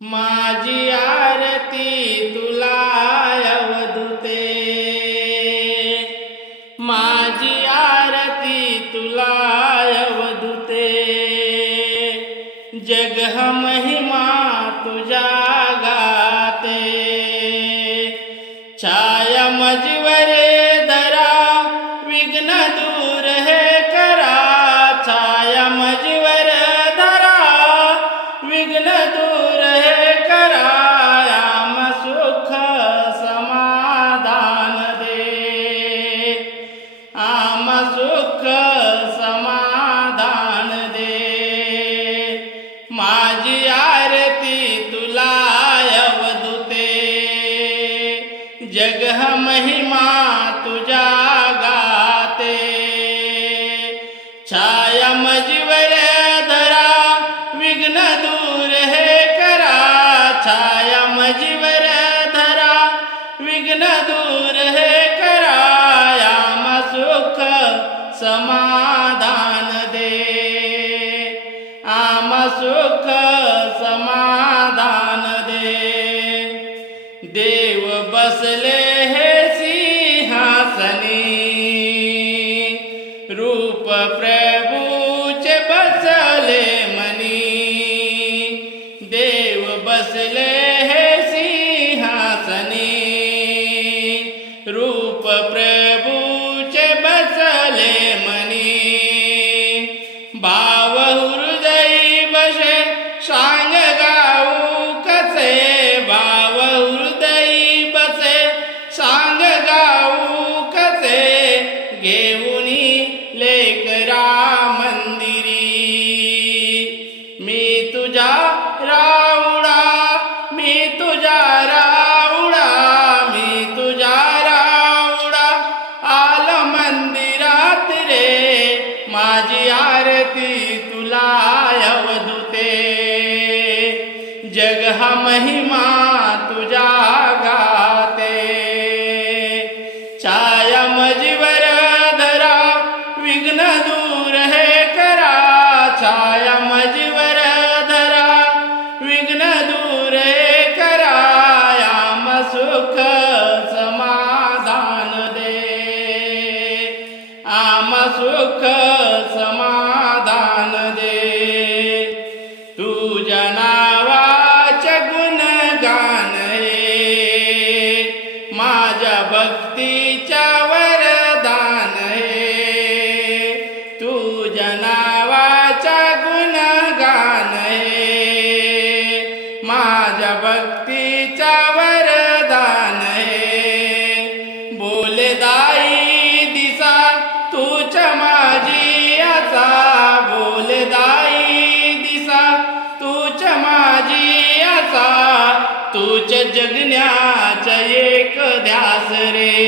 माझी आरती तुला अवधुते माझी आरती तुला अवधुते जग हा महिमा जग महिमा तुझ्या गाते. छाया मजवर धरा विघ्न दूर हे करा. छाया मजवर धरा विघ्न दूर हे करा. याम सुख समाधान दे. आम सुख रूप प्रभूचे बसले मनी. भाव हृदय बसे सांग गाऊ कसे? भाव हृदय बसे सांग गाऊ कसे? घेऊनी लेकरा मंदिरी. मी तुझा रा माझी आरती तुला अवधुते जग हा महिमा आम सुख समाधान दे. तुझ्या नावाचे गुणगान रे. माझ्या भक्तीच्या जगण्याच एक ध्यास रे.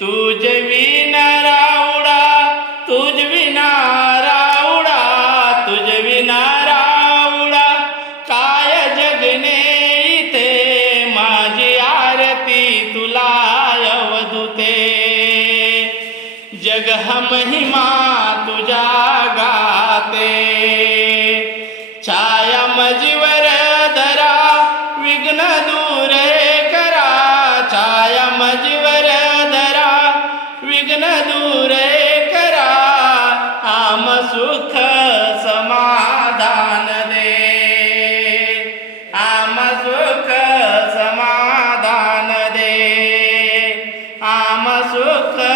तुझ विना राऊडा तुझ विना राऊडा तुझ विना राऊडा काय जगणे इथे? माझी आरती तुला अवधुते जग महिमा तुझ्या गाते. छाया मजवर समाधान दे आम सुख